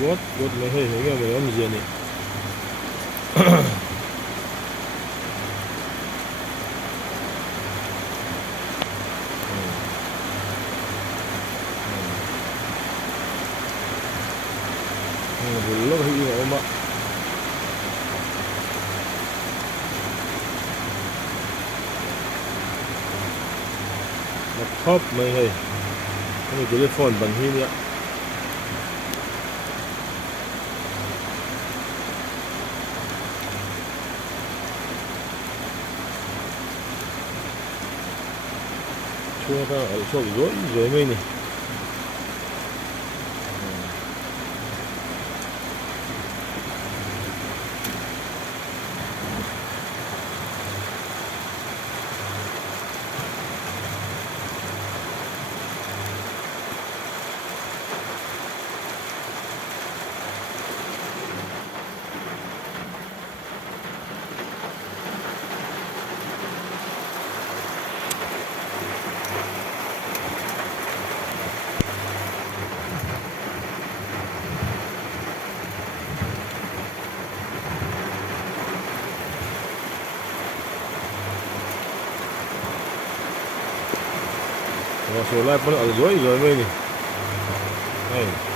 quất mấy hơi mấy cái âm gì này 별로 이거 얼마 laptop mấy hơi cái telephone bằng hi nhá chua ta ở chỗ rồi mấy này số lại vẫn ở rồi mấy này này